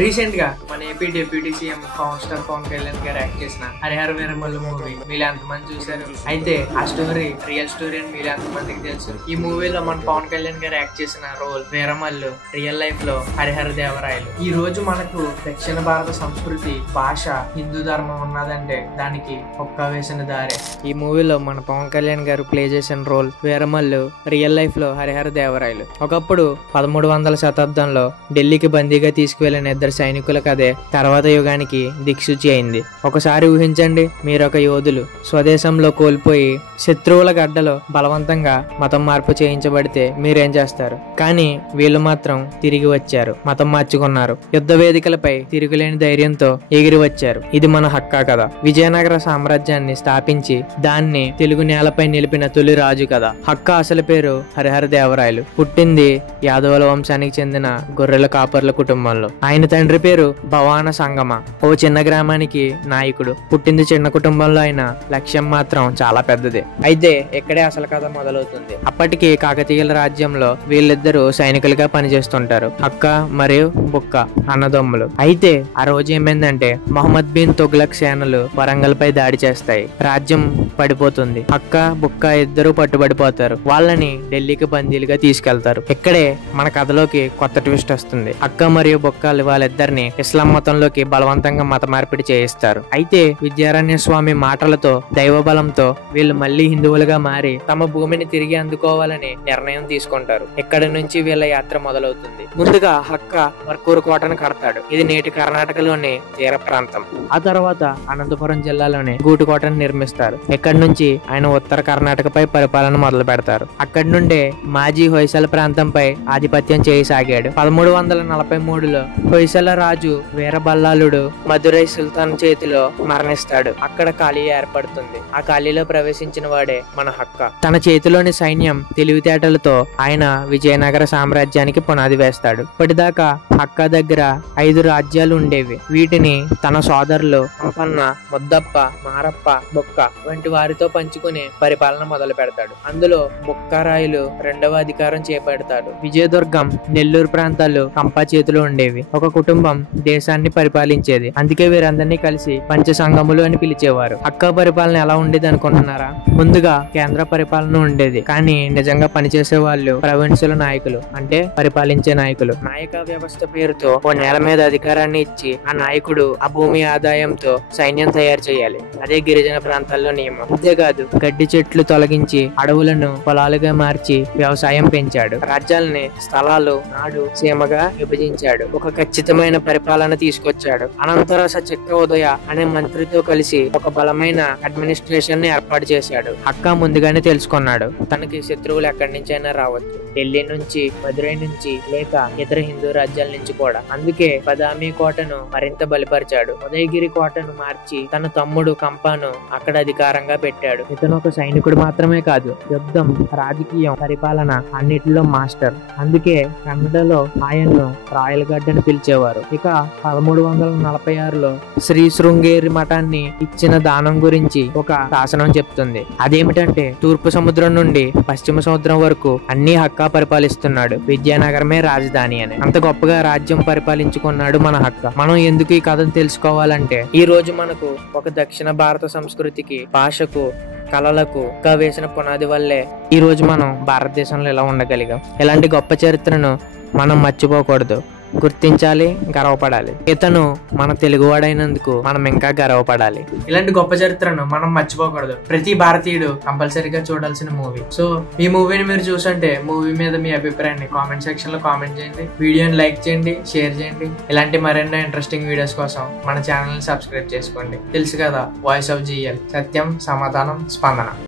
Recent గా మన AP deputy CM Pavan star Pavan Kalyan గారు యాక్ట్ చేసిన హరిహర వీరమల్లు మూవీ మీరు ఎంతమంది చూసారు? అయితే ఆ స్టోరీ రియల్ స్టోరీ అని మీరు ఎంతమందికి తెలుసు? ఈ మూవీలో మన పవన్ కళ్యాణ్ గారు యాక్ట్ చేసిన రోల్ వీరమల్లు రియల్ లైఫ్ లో హరిహర దేవరాయలు. ఈ రోజు మనకు దక్షిణ భారత సంస్కృతి, భాష, హిందూ ధర్మం ఉన్నదంటే దానికి ఒక్క వేసిన దారే. ఈ మూవీలో మన పవన్ కళ్యాణ్ గారు ప్లే చేసిన రోల్ వీరమల్లు రియల్ లైఫ్ లో హరిహర దేవరాయలు. ఒకప్పుడు 1300వ శతాబ్దంలో ఢిల్లీకి బందీగా తీసుకువెళ్లిన ఇద్దరు సైనికుల కథే తర్వాత యుగానికి దిక్సూచి అయింది. ఒకసారి ఊహించండి, మీరొక యోధులు స్వదేశంలో కోల్పోయి శత్రువుల గడ్డలో బలవంతంగా మతం మార్పు చేయించబడితే మీరేం చేస్తారు? కానీ వీళ్ళు మాత్రం తిరిగి వచ్చారు, మతం మార్చుకున్నారు, యుద్ధ వేదికలపై తిరుగులేని ధైర్యంతో ఎగిరి వచ్చారు. ఇది మన హక్కా కదా. విజయనగర సామ్రాజ్యాన్ని స్థాపించి దాన్ని తెలుగు నేలపై నిలిపిన తొలి రాజు కదా. హక్కా అసలు పేరు హరిహర దేవరాయలు. పుట్టింది యాదవుల వంశానికి చెందిన గొర్రెల కాపర్ల కుటుంబంలో. ఆయన తండ్రి పేరు భవాన సంగమ, ఓ చిన్న గ్రామానికి నాయకుడు. పుట్టింది చిన్న కుటుంబంలో అయిన లక్ష్యం మాత్రం చాలా పెద్దది. అయితే ఇక్కడే అసలు కథ మొదలవుతుంది. అప్పటికి కాకతీయుల రాజ్యంలో వీళ్ళిద్దరూ సైనికులుగా పనిచేస్తుంటారు, హక్క మరియు బుక్క అన్నదమ్ములు. అయితే ఆ రోజు ఏమైందంటే మొహమ్మద్ బిన్ తుగ్లక్ సేనలు వరంగల్ పై దాడి చేస్తాయి. రాజ్యం పడిపోతుంది. హక్క బుక్క ఇద్దరు పట్టుబడిపోతారు. వాళ్ళని ఢిల్లీకి బందీలుగా తీసుకెళ్తారు. ఇక్కడే మన కథలోకి కొత్త ట్విస్ట్ వస్తుంది. హక్క మరియు బుక్కలు వాళ్ళిద్దరిని ఇస్లాం మతంలోకి బలవంతంగా మత మార్పిడి చేయిస్తారు. అయితే విద్యారణ్య స్వామి మాటలతో, దైవ బలంతో వీళ్ళు మళ్ళీ హిందువులుగా మారి తమ భూమిని తిరిగి అందుకోవాలని నిర్ణయం తీసుకుంటారు. ఇక్కడి నుంచి వీళ్ళ యాత్ర మొదలవుతుంది. ముందుగా హక్క వర్కూరు కోటను కడతాడు. ఇది నేటి కర్ణాటకలోని తీర ప్రాంతం. ఆ తర్వాత అనంతపురం జిల్లాలోని గూటుకోటను నిర్మిస్తారు. ఇక్కడి నుంచి ఆయన ఉత్తర కర్ణాటకపై పరిపాలన మొదలు పెడతారు. అక్కడి నుండే మాజీ హొయసల ప్రాంతంపై ఆధిపత్యం చేయసాగాడు. 1343లో హొయసల రాజు వీరబల్లాలుడు మదురై సుల్తాన్ చేతిలో మరణిస్తాడు. అక్కడ ఖాళీ ఏర్పడుతుంది. ఆ ఖాళీలో ప్రవేశించిన వాడే మన హక్క. తన చేతిలోని సైన్యం తెలివితేటలతో ఆయన విజయనగర సామ్రాజ్యానికి పునాది వేస్తాడు. ఇప్పటిదాకా హక్క దగ్గర 5 రాజ్యాలు ఉండేవి. వీటిని తన సోదరులు అంపన్న, ముద్దప్ప, మారప్ప, బొక్క వంటి వారితో పంచుకుని పరిపాలన మొదలు పెడతాడు. అందులో బుక్కారాయులు రెండవ అధికారం చేపడతాడు. విజయదుర్గం, నెల్లూరు ప్రాంతాలు కంపా చేతిలో ఉండేవి. ఒక కుటుంబం దేశాన్ని పరిపాలించేది. అందుకే వీరందరినీ కలిసి పంచసంగములు అని పిలిచేవారు. హక్క పరిపాలన ఎలా ఉండేది అనుకుంటున్నారా? ముందుగా కేంద్ర పరిపాలన ఉండేది. కానీ నిజంగా పనిచేసే వాళ్ళు ప్రవిన్సుల నాయకులు, అంటే పరిపాలించే నాయకులు. నాయక వ్యవస్థ పేరుతో ఓ నేల మీద అధికారాన్ని ఇచ్చి ఆ నాయకుడు ఆ భూమి ఆదాయంతో సైన్యం తయారు చేయాలి. అదే గిరిజన ప్రాంతాల్లో నియమం. అంతేకాదు గడ్డి చెట్లు తొలగించి అడవులను పొలాలుగా మార్చి వ్యవసాయం పెంచాడు. రాజ్యాలని స్థలాలు, నాడు, సీమగా విభజించాడు. ఒక ఖచ్చితమైన పరిపాలన తీసుకొచ్చాడు. అనంతర సచక్ర ఉదయ అనే మంత్రితో కలిసి ఒక బలమైన అడ్మినిస్ట్రేషన్ ని ఏర్పాటు చేశాడు. హక్క ముందుగానే తెలుసుకున్నాడు, తనకి శత్రువులు ఎక్కడి నుంచి అయినా రావచ్చు, ఢిల్లీ నుంచి, మదురై నుంచి, లేక ఇతర హిందూ రాజ్యాల నుంచి కూడా. అందుకే బదామి కోటను మరింత బలపరిచాడు. ఉదయగిరి కోటను మార్చి తన తమ్ముడు కంపాను అక్కడ అధికారంగా పెట్టాడు. ఇతను ఒక సైనికుడు మాత్రమే కాదు, యుద్ధం, రాజకీయం, పరిపాలన అన్నిటిలో మాస్టర్. అందుకే కన్నడలో ఆయన్ను రాయల్ గడ్ అని పిలిచేవారు. ఇక 1346లో శ్రీ శృంగేరి మఠాన్ని ఇచ్చిన దానం గురించి ఒక శాసనం చెప్తుంది. అదేమిటంటే తూర్పు సముద్రం నుండి పశ్చిమ సముద్రం వరకు అన్ని హక్క పరిపాలిస్తున్నాడు, విద్యానగరమే రాజధాని అని. అంత గొప్పగా రాజ్యం పరిపాలించుకున్నాడు మన హక్క. మనం ఎందుకు ఈ కథను తెలుసుకోవాలంటే ఈ రోజు మనకు ఒక దక్షిణ భారత సంస్కృతికి, భాషకు, కళలకు వేసిన పునాది వల్లే ఈ రోజు మనం భారతదేశంలో ఇలా ఉండగలిగాం. ఇలాంటి గొప్ప చరిత్రను మనం మర్చిపోకూడదు, గుర్తించాలి, గర్వపడాలి. ఇతను మన తెలుగువాడైనందుకు మనం ఇంకా గర్వపడాలి. ఇలాంటి గొప్ప చరిత్రను మనం మర్చిపోకూడదు. ప్రతి భారతీయుడు కంపల్సరీగా చూడాల్సిన మూవీ. సో ఈ మూవీని మీరు చూసంటే మూవీ మీద మీ అభిప్రాయాన్ని కామెంట్ సెక్షన్ లో కామెంట్ చేయండి. వీడియోని లైక్ చేయండి, షేర్ చేయండి. ఇలాంటి మరెన్నో ఇంట్రెస్టింగ్ వీడియోస్ కోసం మన ఛానల్ ని సబ్స్క్రైబ్ చేసుకోండి. తెలుసు కదా, వాయిస్ ఆఫ్ జిఎల్, సత్యం, సమాధానం, స్పందన.